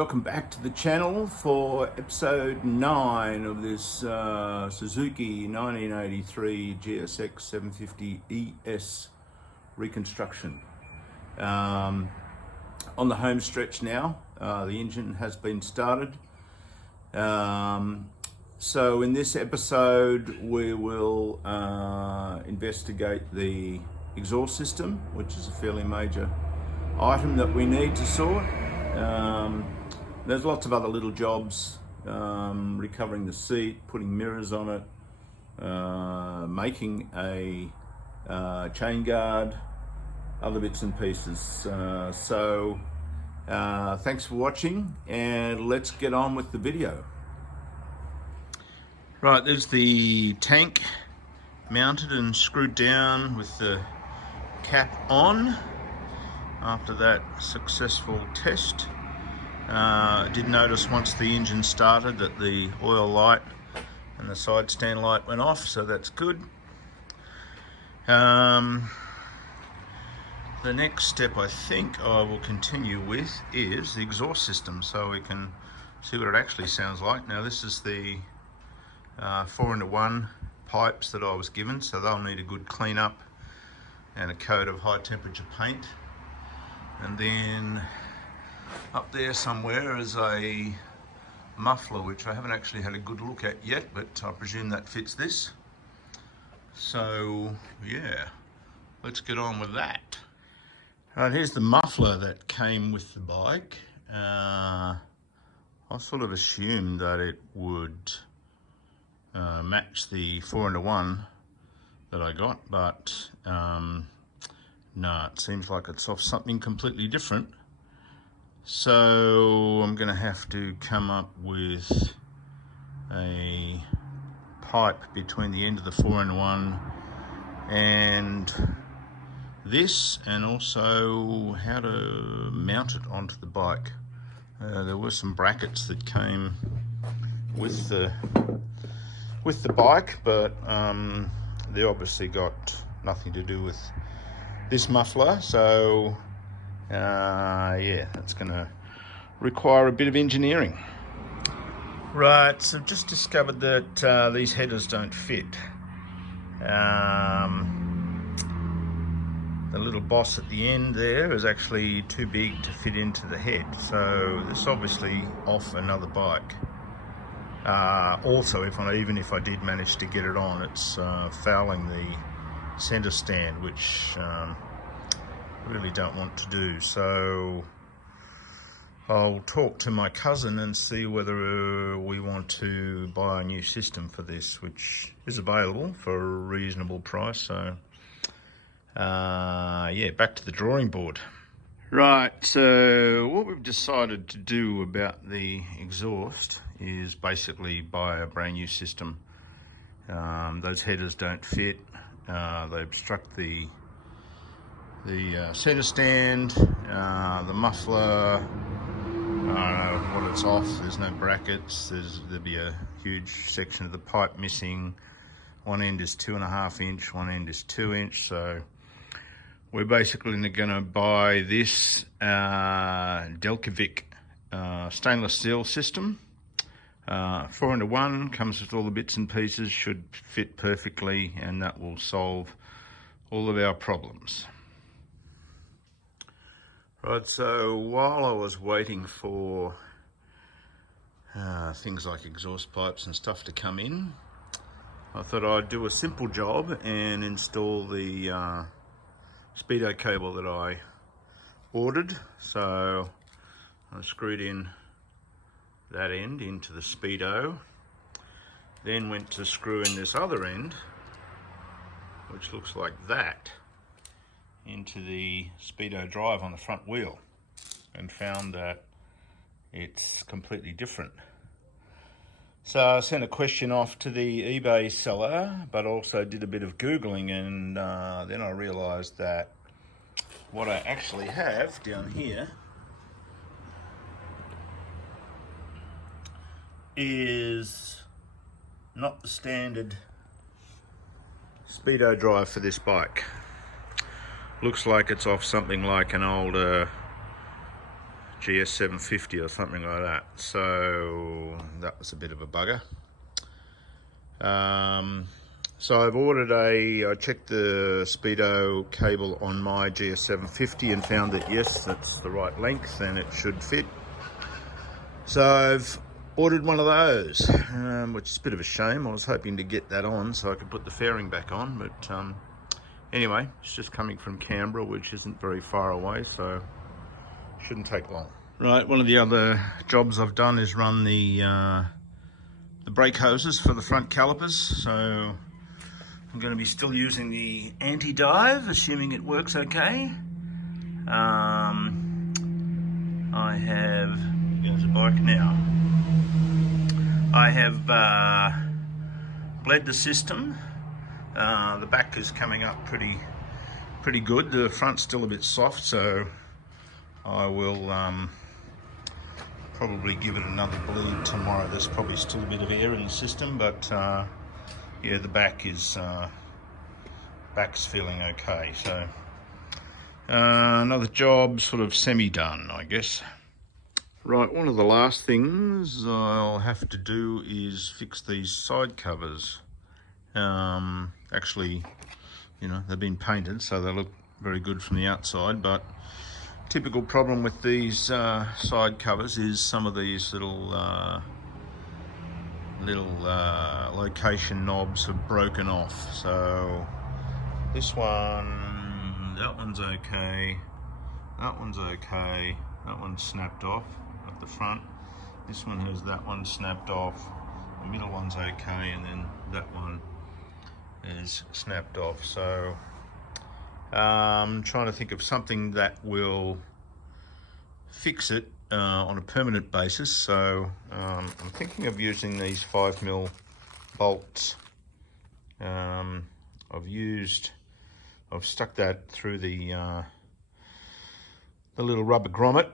welcome back to the channel for episode 9 of this Suzuki 1983 GSX 750 ES reconstruction. On the home stretch now, the engine has been started. So in this episode we will investigate the exhaust system, which is a fairly major item that we need to sort. There's lots of other little jobs, recovering the seat, putting mirrors on it, making a chain guard, other bits and pieces. Thanks for watching, and let's get on with the video. Right, there's the tank mounted and screwed down with the cap on after that successful test. Did notice once the engine started that the oil light and the side stand light went off, so that's good. The next step I think I will continue with is the exhaust system, so we can see what it actually sounds like. Now this is the 4-into-1 pipes that I was given, so they'll need a good clean up and a coat of high temperature paint. And then up there somewhere is a muffler, which I haven't actually had a good look at yet, but I presume that fits this. So yeah, let's get on with that. Right, here's the muffler that came with the bike. I sort of assumed that it would match the 4-into-1 that I got, but no, it seems like it's off something completely different. So I'm going to have to come up with a pipe between the end of the 4-in-1 and this, and also how to mount it onto the bike. There were some brackets that came with the bike, but they obviously got nothing to do with this muffler, so yeah, that's going to require a bit of engineering. Right, so I've just discovered that these headers don't fit. The little boss at the end there is actually too big to fit into the head, so this is obviously off another bike. Also, even if I did manage to get it on, it's fouling the center stand, which I really don't want to do. So I'll talk to my cousin and see whether we want to buy a new system for this, which is available for a reasonable price. So yeah, back to the drawing board. Right, so what we've decided to do about the exhaust is basically buy a brand new system. Those headers don't fit. They obstruct the center stand, the muffler. I don't know what it's off. There's no brackets. There'll be a huge section of the pipe missing. One end is 2.5 inch, one end is 2 inch. So we're basically going to buy this Delcovic stainless steel system. 4-into-1, comes with all the bits and pieces, should fit perfectly, and that will solve all of our problems. Right, so while I was waiting for things like exhaust pipes and stuff to come in, I thought I'd do a simple job and install the speedo cable that I ordered. So I screwed in that end into the speedo, then went to screw in this other end, which looks like that, into the speedo drive on the front wheel, and found that it's completely different. So I sent a question off to the eBay seller, but also did a bit of Googling, and then I realized that what I actually have down here is not the standard speedo drive for this bike. Looks like it's off something like an older GS750 or something like that. So that was a bit of a bugger. So I've ordered I checked the speedo cable on my GS750 and found that yes, that's the right length and it should fit. So I've ordered one of those, which is a bit of a shame. I was hoping to get that on so I could put the fairing back on, but anyway, it's just coming from Canberra, which isn't very far away, so shouldn't take long. Right, one of the other jobs I've done is run the brake hoses for the front calipers, so I'm going to be still using the anti-dive, assuming it works okay. I have, there's a bike now. I have bled the system. The back is coming up pretty good. The front's still a bit soft, so I will probably give it another bleed tomorrow. There's probably still a bit of air in the system, but yeah, the back's feeling okay. So another job sort of semi-done, I guess. Right, one of the last things I'll have to do is fix these side covers. Actually, you know, they've been painted, so they look very good from the outside, but typical problem with these side covers is some of these little location knobs have broken off. So this one, that one's okay, that one's okay, that one's snapped off at the front. This one has that one snapped off, the middle one's okay, and then that one is snapped off. So I'm trying to think of something that will fix it on a permanent basis. So I'm thinking of using these 5mm bolts. I've stuck that through the little rubber grommet,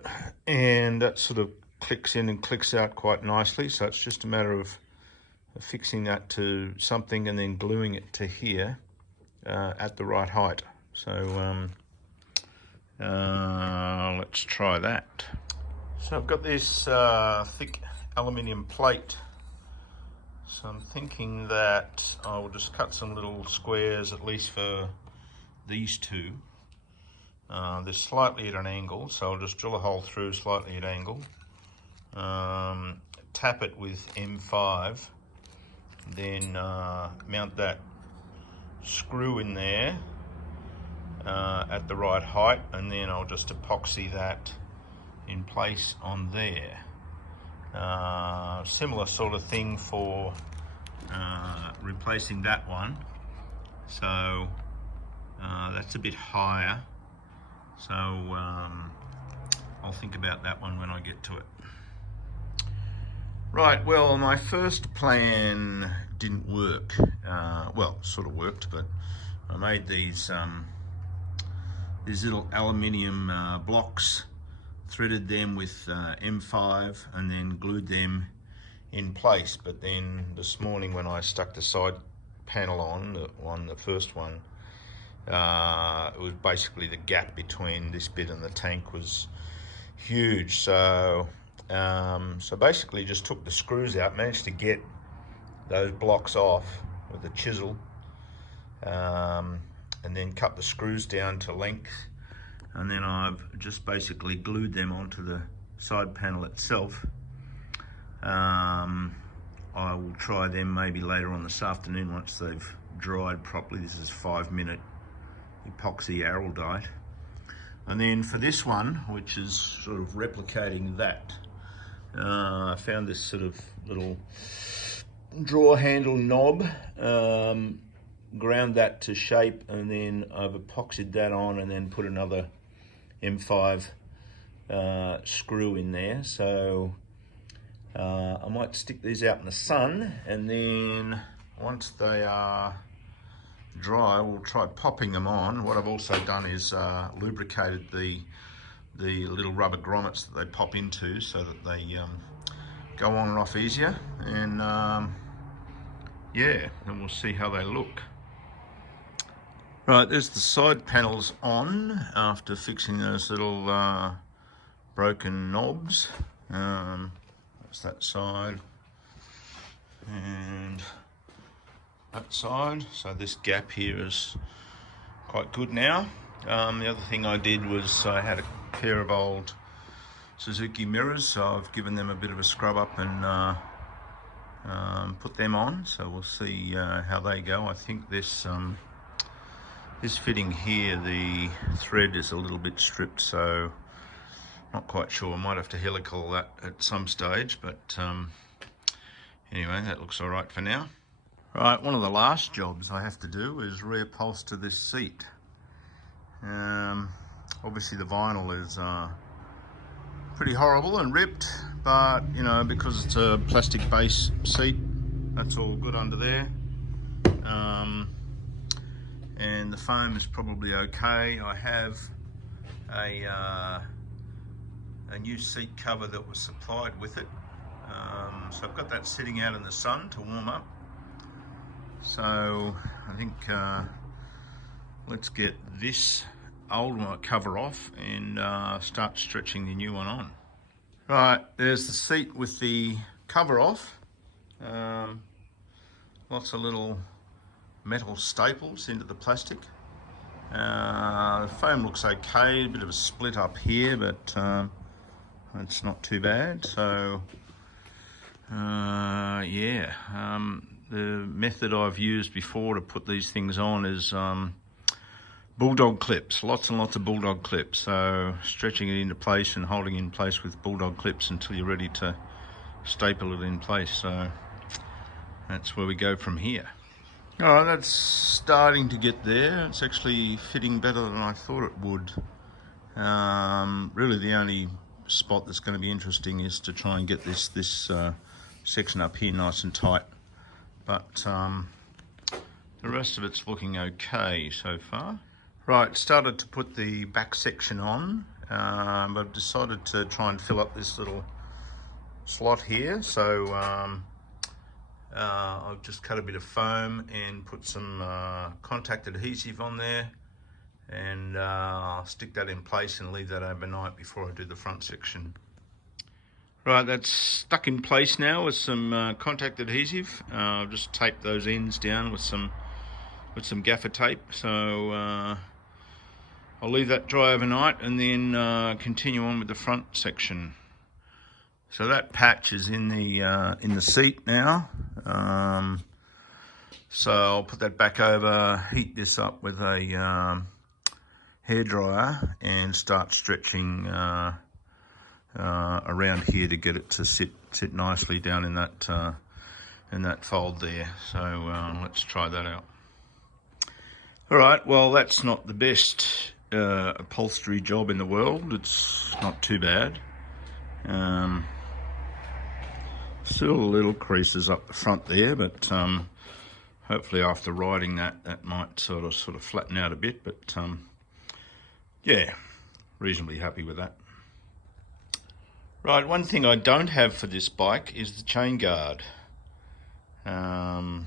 and that sort of clicks in and clicks out quite nicely. So it's just a matter of fixing that to something and then gluing it to here at the right height. So let's try that. So I've got this thick aluminium plate, so I'm thinking that I will just cut some little squares, at least for these two. They're slightly at an angle, so I'll just drill a hole through slightly at angle, tap it with M5, then mount that screw in there at the right height, and then I'll just epoxy that in place on there. Similar sort of thing for replacing that one. So that's a bit higher, so I'll think about that one when I get to it. Right, well, my first plan didn't work. Well, sort of worked, but I made these little aluminium blocks, threaded them with M5, and then glued them in place. But then this morning when I stuck the side panel on, the first one, it was basically the gap between this bit and the tank was huge. So basically just took the screws out, managed to get those blocks off with a chisel, and then cut the screws down to length, and then I've just basically glued them onto the side panel itself. I will try them maybe later on this afternoon once they've dried properly. This is 5-minute epoxy araldite. And then for this one, which is sort of replicating that, I found this sort of little drawer handle knob, ground that to shape, and then I've epoxied that on and then put another M5 screw in there. So I might stick these out in the sun, and then once they are dry, we'll try popping them on. What I've also done is lubricated the little rubber grommets that they pop into so that they go on and off easier, and yeah, and we'll see how they look. Right, there's the side panels on after fixing those little broken knobs. That's that side and that side. So this gap here is quite good now. The other thing I did was I had a pair of old Suzuki mirrors, so I've given them a bit of a scrub up and put them on. So we'll see how they go. I think this fitting here, the thread is a little bit stripped, so not quite sure. I might have to helical that at some stage, but anyway, that looks all right for now. Right, one of the last jobs I have to do is reupholster this seat. Obviously the vinyl is pretty horrible and ripped, but you know, because it's a plastic base seat, that's all good under there. And the foam is probably okay. I have a new seat cover that was supplied with it. So I've got that sitting out in the sun to warm up. So I think let's get this old one cover off and start stretching the new one on. Right, there's the seat with the cover off. Lots of little metal staples into the plastic. The foam looks okay, a bit of a split up here, but it's not too bad. So yeah, the method I've used before to put these things on is bulldog clips, lots and lots of bulldog clips. So stretching it into place and holding it in place with bulldog clips until you're ready to staple it in place. So that's where we go from here. All right, that's starting to get there. It's actually fitting better than I thought it would. Really the only spot that's going to be interesting is to try and get this section up here nice and tight. But the rest of it's looking okay so far. Right, started to put the back section on, but I've decided to try and fill up this little slot here. So I've just cut a bit of foam and put some contact adhesive on there, and I'll stick that in place and leave that overnight before I do the front section. Right, that's stuck in place now with some contact adhesive. I've just taped those ends down with some gaffer tape. So I'll leave that dry overnight and then continue on with the front section. So that patch is in the seat now. So I'll put that back over, heat this up with a hairdryer and start stretching around here to get it to sit nicely down in that fold there. So let's try that out. All right, well, that's not the best upholstery job in the world. It's not too bad. Still little creases up the front there, but hopefully after riding that might sort of flatten out a bit. But yeah, reasonably happy with that. Right, one thing I don't have for this bike is the chain guard. There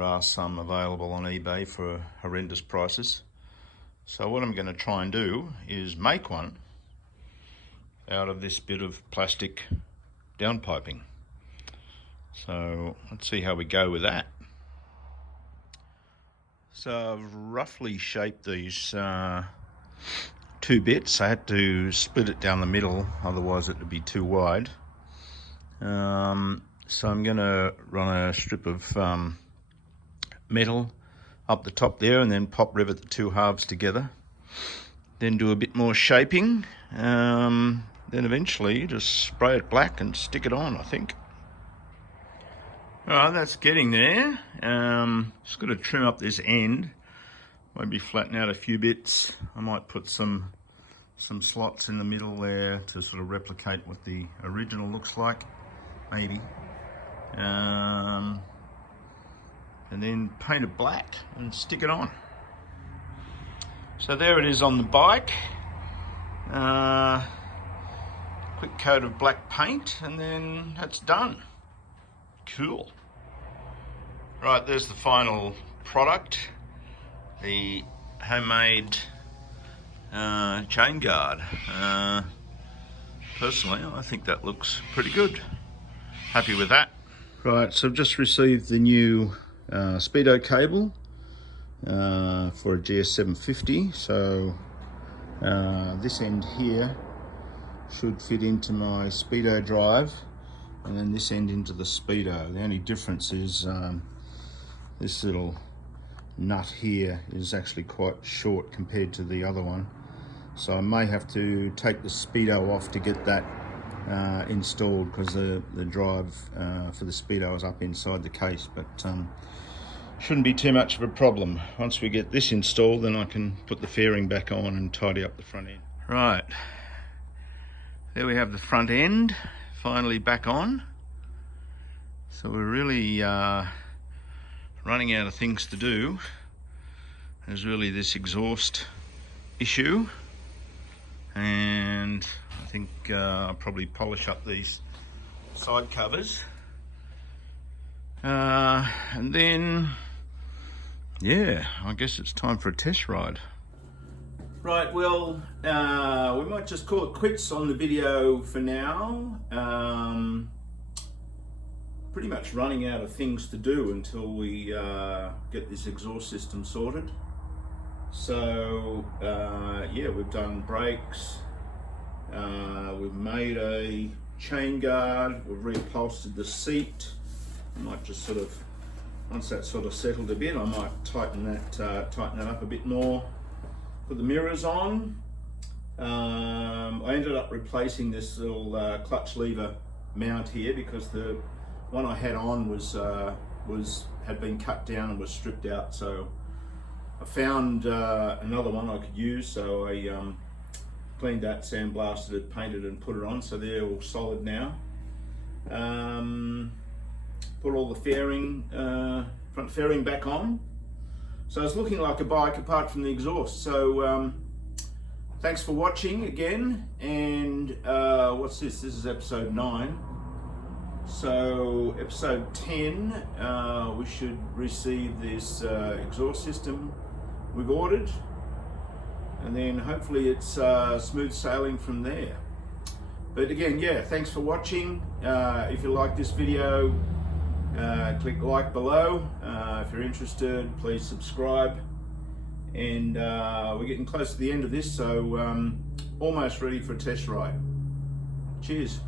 are some available on eBay for horrendous prices. So what I'm going to try and do is make one out of this bit of plastic downpiping. So let's see how we go with that. So I've roughly shaped these two bits. I had to split it down the middle, otherwise it would be too wide. So I'm going to run a strip of metal up the top there and then pop rivet the two halves together. Then do a bit more shaping. Then eventually just spray it black and stick it on, I think. Alright, that's getting there. Just got to trim up this end. Maybe flatten out a few bits. I might put some slots in the middle there to sort of replicate what the original looks like, maybe. And then paint it black and stick it on. So there it is on the bike. Quick coat of black paint and then that's done. Cool. Right, there's the final product. The homemade chain guard. Personally, I think that looks pretty good. Happy with that. Right, so I've just received the new speedo cable for a GS750. So this end here should fit into my speedo drive, and then this end into the speedo. The only difference is this little nut here is actually quite short compared to the other one, so I may have to take the speedo off to get that installed, because the drive for the speedo is up inside the case. But shouldn't be too much of a problem. Once we get this installed, then I can put the fairing back on and tidy up the front end. Right, there we have the front end finally back on. So we're really running out of things to do. There's really this exhaust issue, and I think I'll probably polish up these side covers, and then yeah, I guess it's time for a test ride. Right, well, we might just call it quits on the video for now. Pretty much running out of things to do until we get this exhaust system sorted. So yeah, we've done brakes, we've made a chain guard, we've reupholstered the seat. I might just sort of, once that's sort of settled a bit, I might tighten that up a bit more. Put the mirrors on. I ended up replacing this little clutch lever mount here, because the one I had on had been cut down and was stripped out. So I found another one I could use, so I cleaned that, sandblasted it, painted it and put it on, so they're all solid now. Put all the fairing, front fairing back on. So it's looking like a bike apart from the exhaust. So thanks for watching again, and what's this? This is episode 9. So episode 10, we should receive this exhaust system we've ordered, and then hopefully it's smooth sailing from there. But again, yeah, thanks for watching. If you like this video, click like below. If you're interested, please subscribe. And we're getting close to the end of this, so almost ready for a test ride. Cheers.